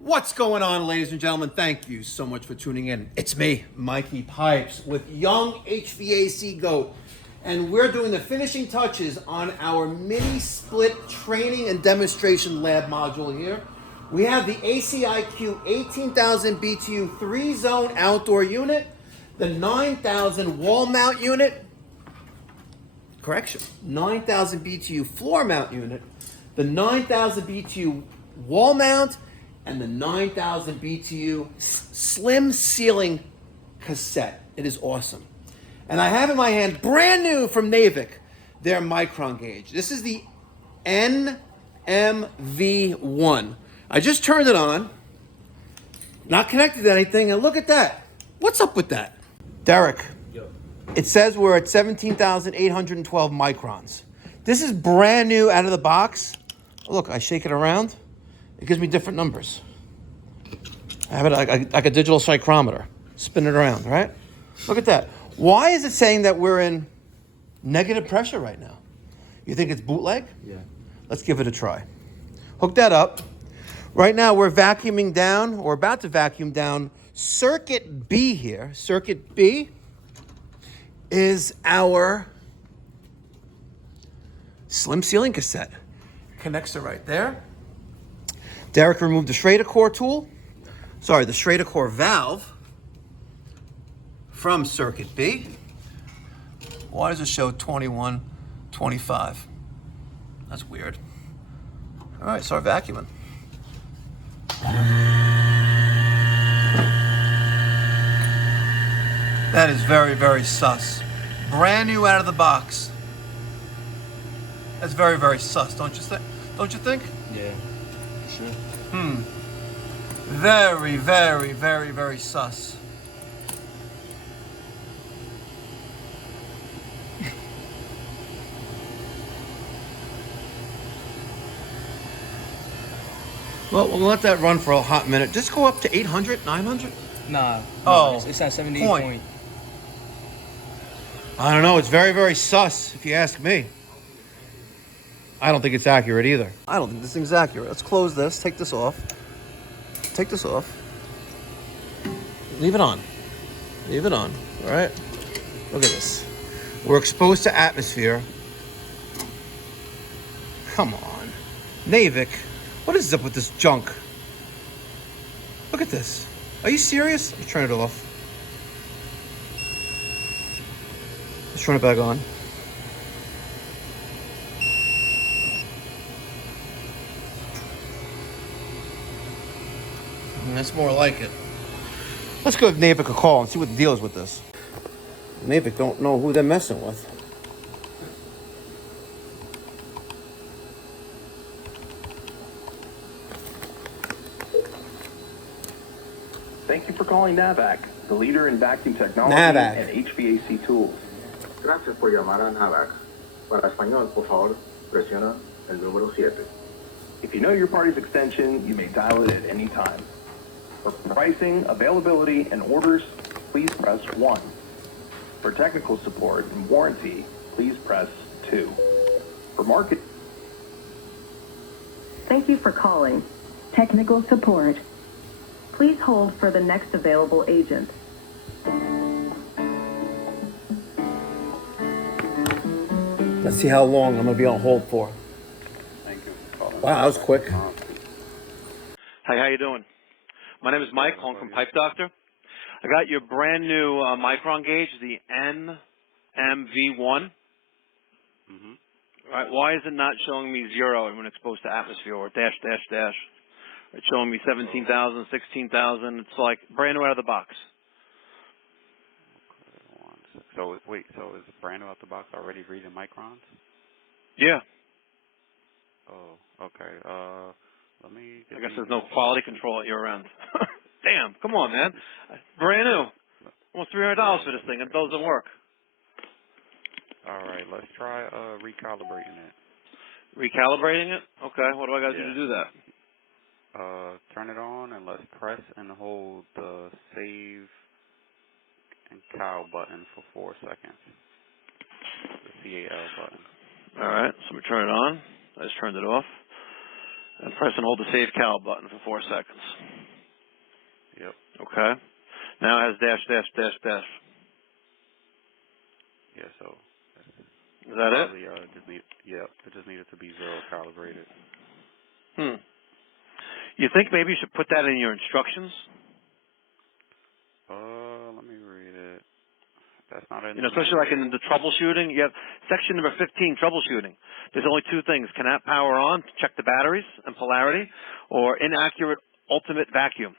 What's going on, ladies and gentlemen? Thank you so much for tuning in. It's me, Mikey Pipes, with Young HVAC GOAT, and we're doing the finishing touches on our mini split training and demonstration lab module here. We have the ACiQ 18,000 BTU 3-zone outdoor unit, the 9,000 wall mount unit, 9,000 BTU floor mount unit, the 9,000 BTU wall mount, and the 9,000 BTU slim ceiling cassette. It is awesome. And I have in my hand, brand new from NAVAC, their Micron gauge. This is the NMV1. I just turned it on, not connected to anything, and look at that. What's up with that? Derek, it says we're at 17,812 microns. This is brand new out of the box. Look, I shake it around. It gives me different numbers. I have it like a digital psychrometer. Spin it around, right? Look at that. Why is it saying that we're in negative pressure right now? You think it's bootleg? Yeah. Let's give it a try. Hook that up. Right now we're vacuuming down, or about to vacuum down, circuit B here. Circuit B is our slim ceiling cassette. Connector right there. Derek removed the Schrader core the Schrader core valve from circuit B. Why does it show 21, 25? That's weird. All right, start vacuuming. That is very, very sus. Brand new out of the box. That's very, very sus, don't you think? Don't you think? Yeah. Sure. Very, very, very, very sus. Well, we'll let that run for a hot minute. Just go up to 800, 900? Nah. Oh, It's at 78 point. point. I don't know. It's very, very sus, if you ask me. I don't think it's accurate either. I don't think this thing's accurate. Let's close this. Take this off. Take this off. Leave it on. Leave it on. All right? Look at this. We're exposed to atmosphere. Come on. NAVAC. What is up with this junk? Look at this. Are you serious? Let's turn it off. Let's turn it back on. That's more like it. Let's give NAVAC a call and see what the deal is with this. NAVAC don't know who they're messing with. Thank you for calling NAVAC, the leader in vacuum technology NAVAC. and HVAC tools. Gracias por llamar a NAVAC. Para español, por favor, presiona el número 7. If you know your party's extension, you may dial it at any time. For pricing, availability, and orders, please press 1. For technical support and warranty, please press 2. For market... Thank you for calling Technical Support. Please hold for the next available agent. Let's see how long I'm gonna be on hold for. Thank you for calling. Wow, that was quick. Hi, how you doing? My name is Mike, calling from Pipe Doctor. I got your brand new Micron gauge, the NMV1. Right, why is it not showing me 0 when exposed to atmosphere, or dash, dash, dash? It's showing me 17,000, 16,000. It's like brand new out of the box. So wait, so is it brand new out the box already reading microns? Yeah. Oh, okay. Let me. I guess there's no quality control at your end. Damn, come on, man. Brand new. Almost $300 for this thing. It doesn't work. All right, let's try recalibrating it. Recalibrating it? Okay. What do I got to do to do that? Turn it on and let's press and hold the save and cow button for 4 seconds. The CAL button. All right. So we turn it on. I just turned it off. And press and hold the save cal button for 4 seconds. Yep. Okay. Now it has dash, dash, dash, dash. Yeah, so. Is that it? Probably, it just needed to be 0 calibrated. You think maybe you should put that in your instructions? Let me read it. That's not in. You know, especially like in the troubleshooting, you have section number 15, troubleshooting. There's only 2 things: cannot power on, check the batteries and polarity, or inaccurate ultimate vacuum.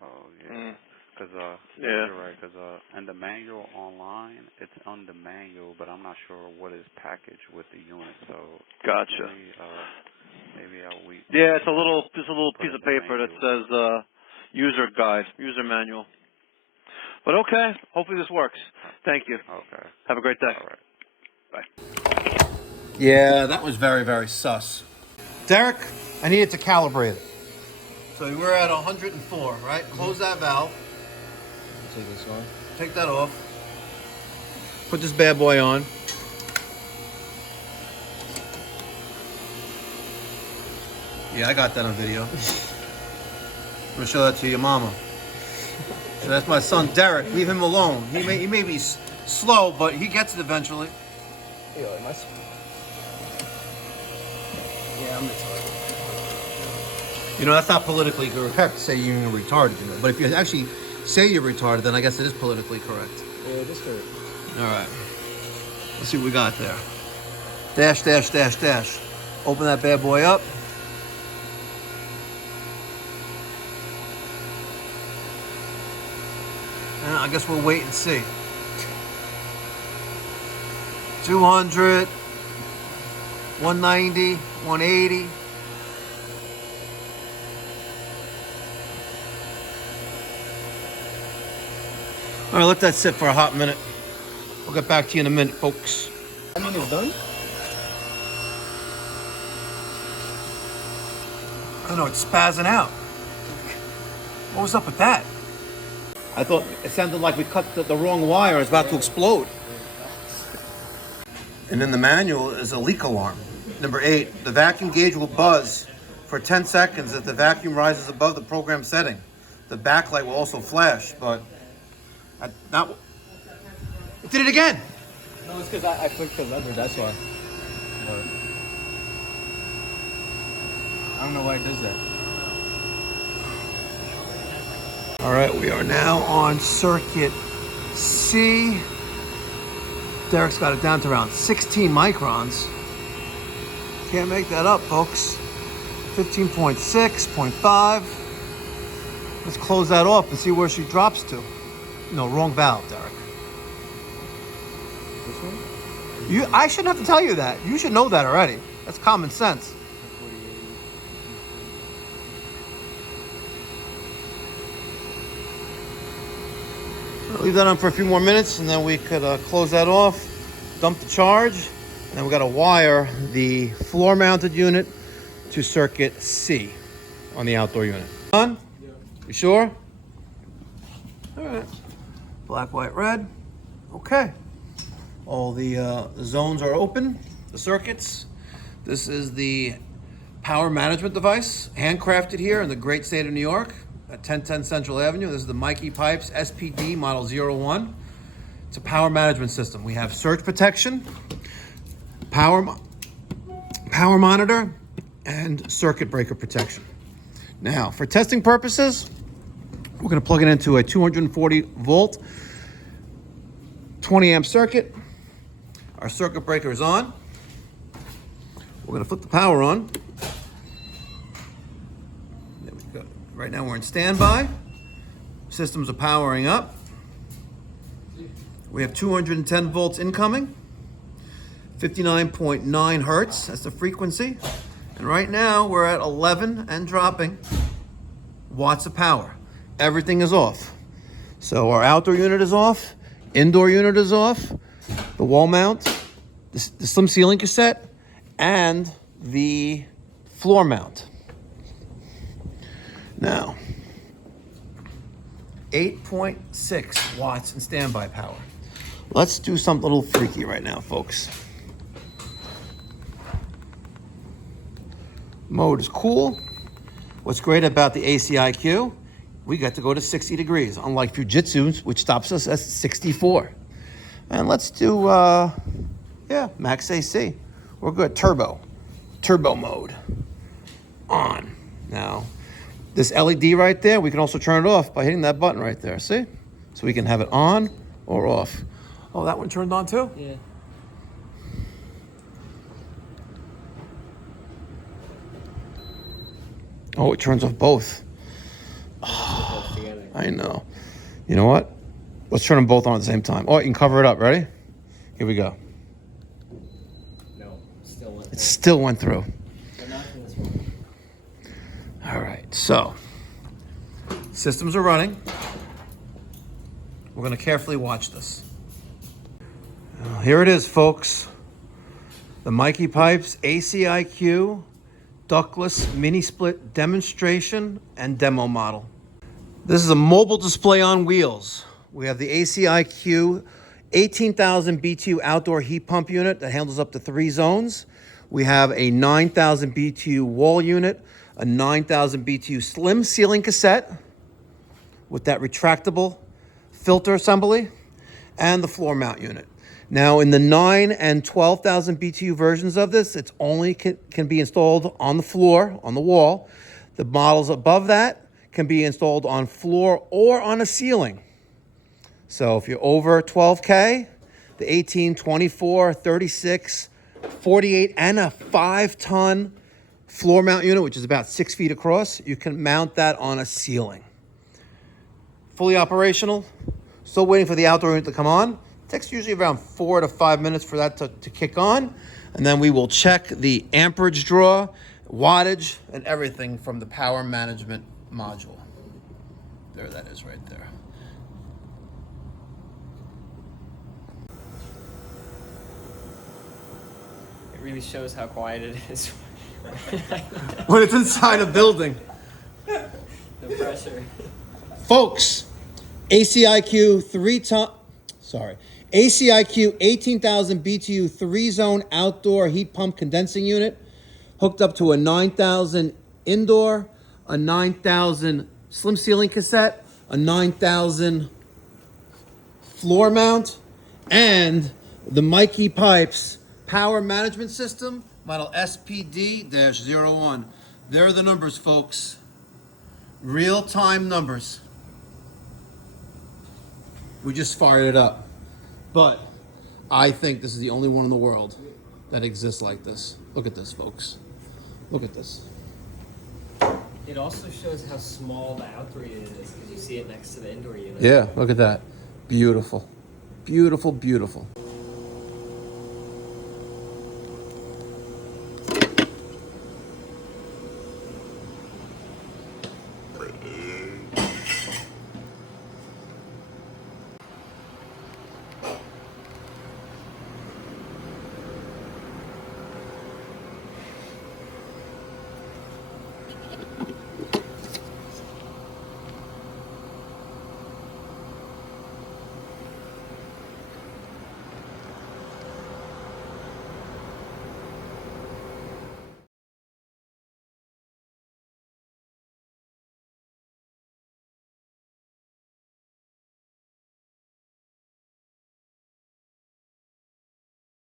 Oh yeah, because yeah, you're right. Because in the manual online, it's on the manual, but I'm not sure what is packaged with the unit. So gotcha. Maybe I'll wait. Yeah, it's just a little piece of paper that says user guide, user manual. But okay, hopefully this works. Thank you. Okay. Have a great day. All right. Bye. Yeah, that was very, very sus. Derek, I needed to calibrate it. So we're at 104, right? Close that valve. Take this one. Take that off. Put this bad boy on. Yeah, I got that on video. I'm gonna show that to your mama. So that's my son Derek. Leave him alone. He may be slow, but he gets it eventually. Yo, am I? Yeah, I'm retarded. You know, that's not politically correct to say you're retarded. You know? But if you actually say you're retarded, then I guess it is politically correct. Yeah, this correct. All right. Let's see what we got there. Dash, dash, dash, dash. Open that bad boy up. And I guess we'll wait and see. 200, 190, 180. All right, let that sit for a hot minute. We'll get back to you in a minute, folks. I mean, it's done? I don't know, it's spazzing out. What was up with that? I thought it sounded like we cut the wrong wire and it's about to explode. And in the manual is a leak alarm. Number 8, the vacuum gauge will buzz for 10 seconds if the vacuum rises above the program setting. The backlight will also flash, but it did it again. No, it's because I flicked the lever, that's why. But I don't know why it does that. All right, we are now on circuit C. Derek's got it down to around 16 microns. Can't make that up, folks. 15.6, 0.5. Let's close that off and see where she drops to. No, wrong valve, Derek. This one? I shouldn't have to tell you that. You should know that already. That's common sense. I'll leave that on for a few more minutes and then we could close that off, dump the charge, and then we got to wire the floor mounted unit to circuit C on the outdoor unit. Done? Yeah. You sure? All right. Black, white, red. Okay. All the zones are open, the circuits. This is the power management device, handcrafted here in the great state of New York at 1010 Central Avenue. This is the Mikey Pipes SPD Model 01. It's a power management system. We have surge protection, power monitor, and circuit breaker protection. Now, for testing purposes, we're going to plug it into a 240 volt, 20 amp circuit. Our circuit breaker is on. We're going to flip the power on. There we go. Right now we're in standby. Systems are powering up. We have 210 volts incoming, 59.9 hertz, that's the frequency. And right now we're at 11 and dropping watts of power. Everything is off. So our outdoor unit is off, indoor unit is off, the wall mount, the slim ceiling cassette, and the floor mount. Now, 8.6 watts in standby power. Let's do something a little freaky right now, folks. Mode is cool. What's great about the ACiQ, we got to go to 60 degrees, unlike Fujitsu's, which stops us at 64. And let's do, yeah, max AC. We're good. Turbo mode, on. Now, this LED right there, we can also turn it off by hitting that button right there, see? So we can have it on or off. Oh, that one turned on too? Yeah. Oh, it turns off both. Both together. I know. You know what? Let's turn them both on at the same time. Oh, you can cover it up. Ready? Here we go. No, still went. It still went through. But not for this one. All right, so systems are running. We're going to carefully watch this. Here it is, folks. The Mikey Pipes ACiQ Ductless mini split demonstration and demo model. This is a mobile display on wheels. We have the ACiQ 18,000 BTU outdoor heat pump unit that handles up to 3 zones. We have a 9,000 BTU wall unit, a 9,000 BTU slim ceiling cassette with that retractable filter assembly, and the floor mount unit. Now, in the 9 and 12,000 BTU versions of this, it's only can be installed on the floor, on the wall. The models above that can be installed on floor or on a ceiling. So if you're over 12K, the 18, 24, 36, 48, and a 5-ton floor mount unit, which is about 6 feet across, you can mount that on a ceiling. Fully operational. Still waiting for the outdoor unit to come on. It takes usually around 4 to 5 minutes for that to kick on. And then we will check the amperage draw, wattage, and everything from the power management module. There that is right there. It really shows how quiet it is. When it's inside a building. The pressure. Folks, ACiQ ACiQ 18,000 BTU 3-zone outdoor heat pump condensing unit hooked up to a 9,000 indoor, a 9,000 slim ceiling cassette, a 9,000 floor mount, and the Mikey Pipes power management system, model SPD-01. There are the numbers, folks. Real-time numbers. We just fired it up. But I think this is the only one in the world that exists like this. Look at this, folks. Look at this. It also shows how small the outdoor unit is because you see it next to the indoor unit. Yeah, look at that. Beautiful. Beautiful, beautiful.